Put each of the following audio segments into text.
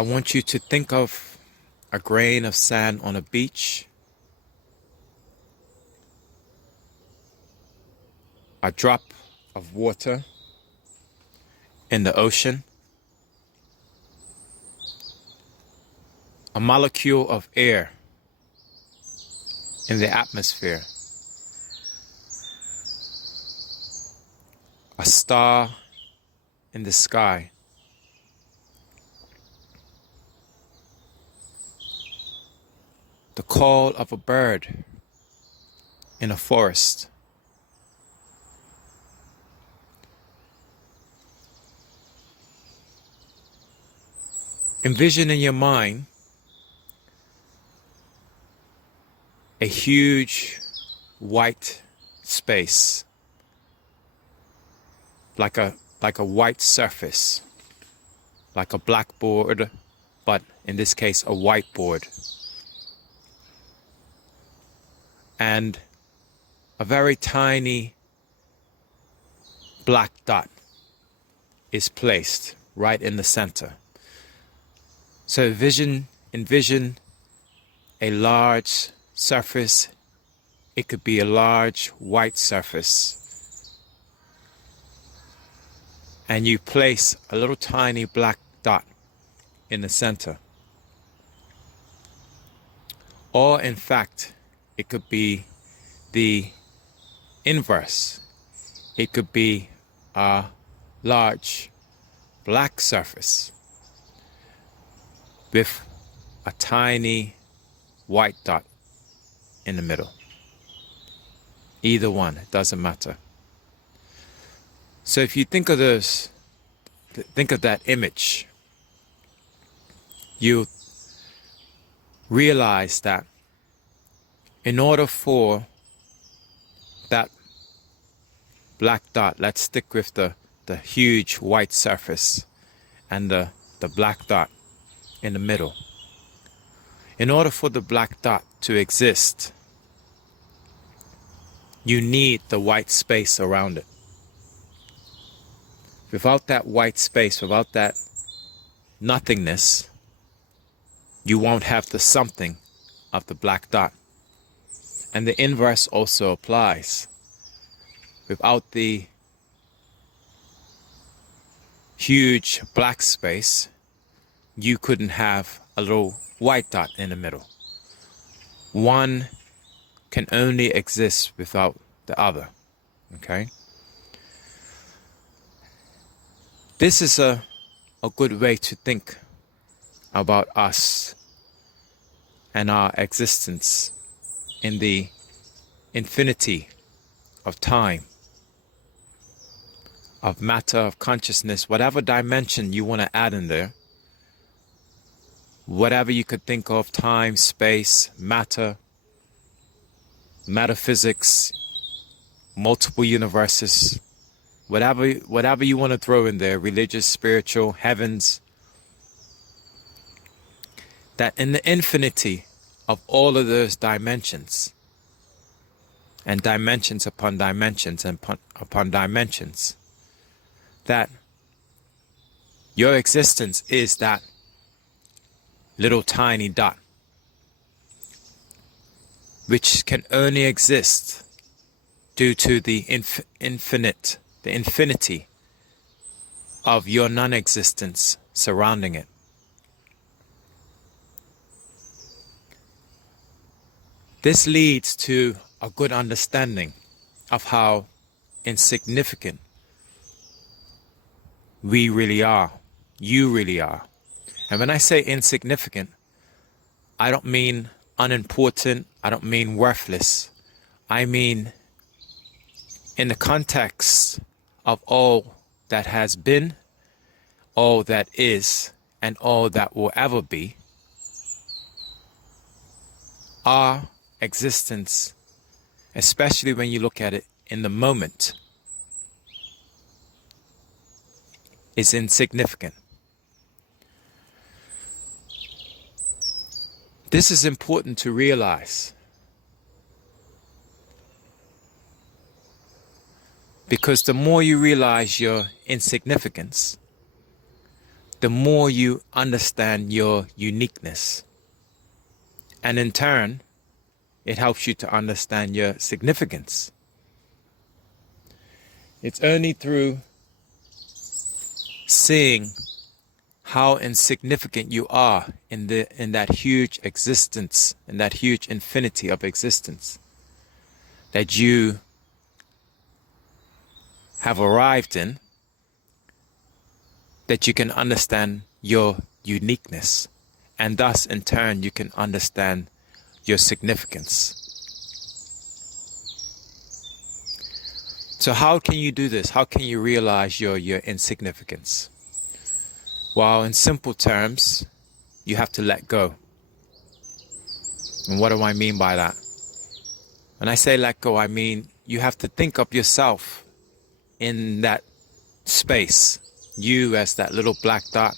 I want you to think of a grain of sand on a beach, a drop of water in the ocean, a molecule of air in the atmosphere, a star in the sky, the call of a bird in a forest, envision in your mind a huge white space, like a white surface, like a blackboard, but in this case a whiteboard, and a very tiny black dot is placed right in the center. So envision a large surface. It could be a large white surface, and you place a little tiny black dot in the center. Or in fact, it could be the inverse. It could be a large black surface with a tiny white dot in the middle. Either one, it doesn't matter. So if you think of that image, you realize that in order for that black dot, let's stick with the huge white surface and the black dot in the middle. In order for the black dot to exist, you need the white space around it. Without that white space, without that nothingness, you won't have the something of the black dot. And the inverse also applies. Without the huge black space, you couldn't have a little white dot in the middle. One can only exist without the other. Okay? This is a good way to think about us and our existence in the infinity of time, of matter, of consciousness, whatever dimension you want to add in there, whatever you could think of, time, space, matter, metaphysics, multiple universes, whatever you want to throw in there, religious, spiritual, heavens, that in the infinity of all of those dimensions, and dimensions upon dimensions and upon dimensions, that your existence is that little tiny dot, which can only exist due to the infinity of your non-existence surrounding it. This leads to a good understanding of how insignificant we really are, you really are. And when I say insignificant, I don't mean unimportant, I don't mean worthless. I mean in the context of all that has been, all that is, and all that will ever be, our existence, especially when you look at it in the moment, is insignificant. This is important to realize, because the more you realize your insignificance, the more you understand your uniqueness. And in turn, it helps you to understand your significance. It's only through seeing how insignificant you are in that huge existence, in that huge infinity of existence, that you have arrived in, that you can understand your uniqueness, and thus in turn you can understand your significance. So how can you do this? How can you realize your insignificance? Well, in simple terms, you have to let go. And what do I mean by that? When I say let go, I mean you have to think of yourself in that space, you as that little black dot,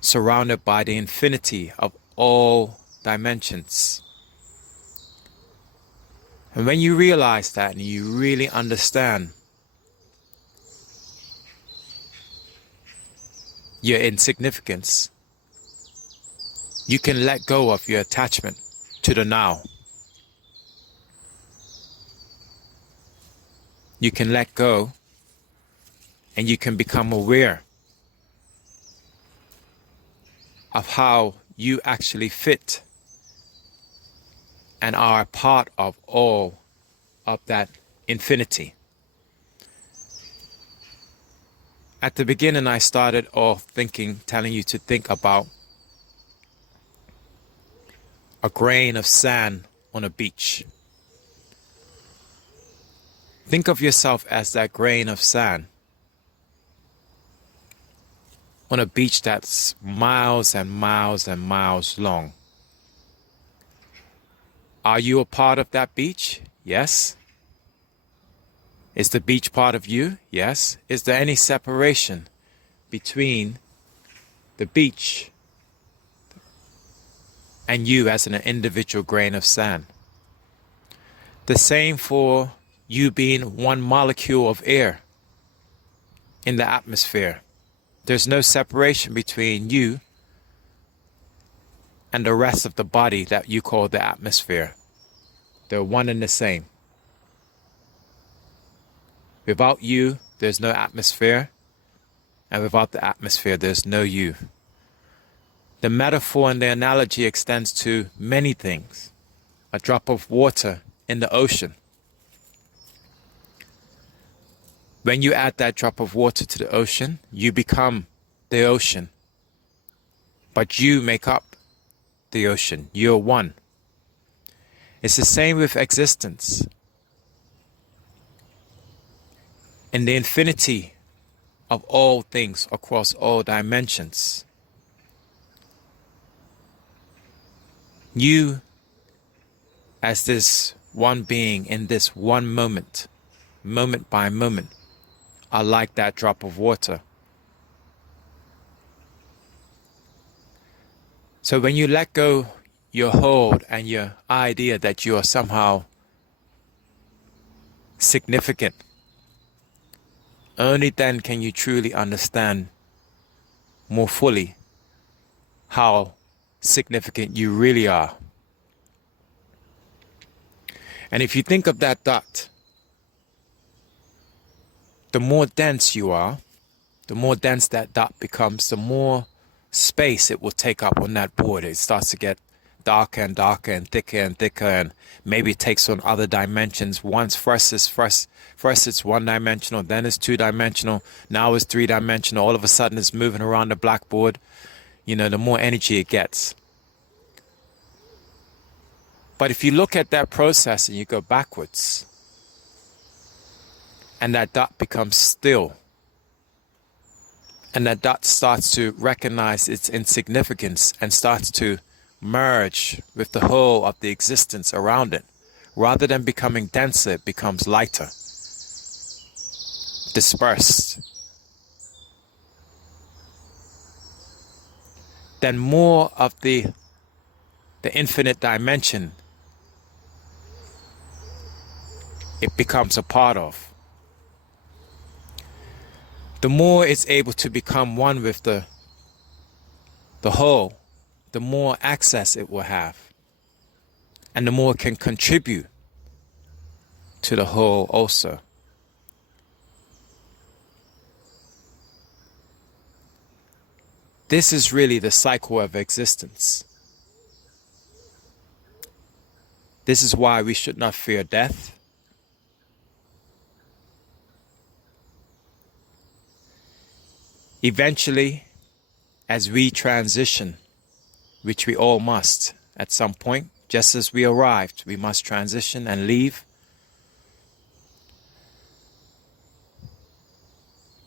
surrounded by the infinity of all dimensions. And when you realize that and you really understand your insignificance, you can let go of your attachment to the now. You can let go and you can become aware of how you actually fit and are a part of all of that infinity. At the beginning, I started off telling you to think about a grain of sand on a beach. Think of yourself as that grain of sand on a beach that's miles and miles and miles long. Are you a part of that beach? Yes. Is the beach part of you? Yes. Is there any separation between the beach and you as an individual grain of sand? The same for you being one molecule of air in the atmosphere. There's no separation between you and the rest of the body that you call the atmosphere. They're one and the same. Without you, there's no atmosphere, and without the atmosphere, there's no you. The metaphor and the analogy extends to many things. A drop of water in the ocean. When you add that drop of water to the ocean, you become the ocean. But you make up the ocean. You're one. It's the same with existence. In the infinity of all things across all dimensions, you, as this one being in this one moment, moment by moment, are like that drop of water. So when you let go your hold and your idea that you are somehow significant, only then can you truly understand more fully how significant you really are. And if you think of that dot, the more dense you are, the more dense that dot becomes, the more space it will take up on that board. It starts to get darker and darker and thicker, and maybe it takes on other dimensions. First it's one-dimensional, then it's two-dimensional, now it's three-dimensional. All of a sudden it's moving around the blackboard. The more energy it gets. But if you look at that process and you go backwards, and that dot becomes still, and that dot starts to recognize its insignificance and starts to merge with the whole of the existence around it. Rather than becoming denser, it becomes lighter, dispersed. Then more of the infinite dimension it becomes a part of. the more it's able to become one with the whole, the more access it will have, and the more it can contribute to the whole also. This is really the cycle of existence. This is why we should not fear death. Eventually, as we transition, which we all must at some point, just as we arrived, we must transition and leave.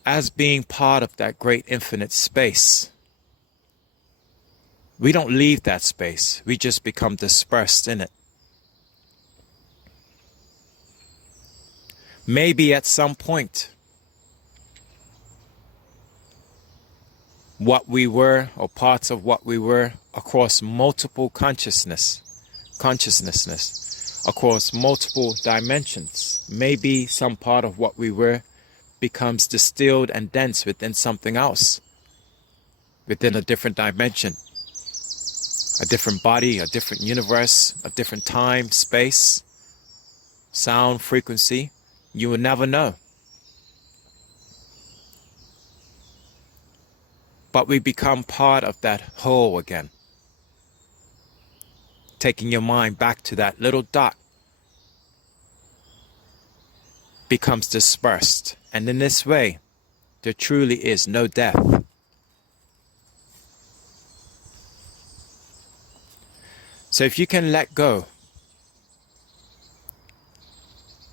As being part of that great infinite space, we don't leave that space, we just become dispersed in it. Maybe at some point, what we were, or parts of what we were, across multiple consciousnesses, across multiple dimensions, maybe some part of what we were becomes distilled and dense within something else, within a different dimension, a different body, a different universe, a different time, space, sound, frequency. You will never know. But we become part of that whole again. Taking your mind back to that little dot becomes dispersed. And in this way, there truly is no death. So if you can let go,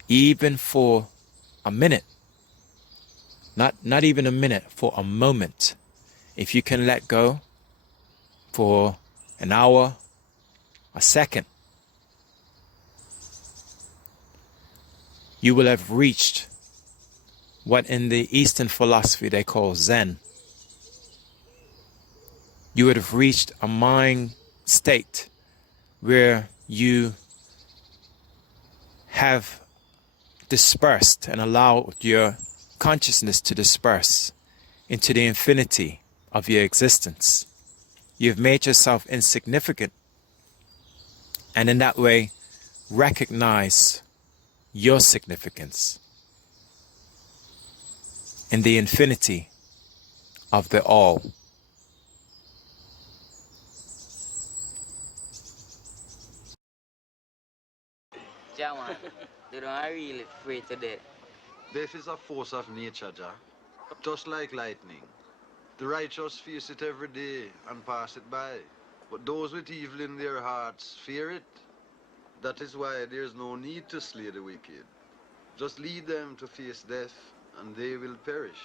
even for a minute, not even a minute, for a moment, if you can let go for an hour, a second, you will have reached what in the Eastern philosophy they call Zen. You would have reached a mind state where you have dispersed and allowed your consciousness to disperse into the infinity of your existence. You've made yourself insignificant, and in that way recognize your significance in the infinity of the all. Yeah, man. They don't really afraid to death. Death is a force of nature, Jah. Just like lightning. The righteous face it every day and pass it by. But those with evil in their hearts fear it. That is why there's no need to slay the wicked. Just lead them to face death and they will perish.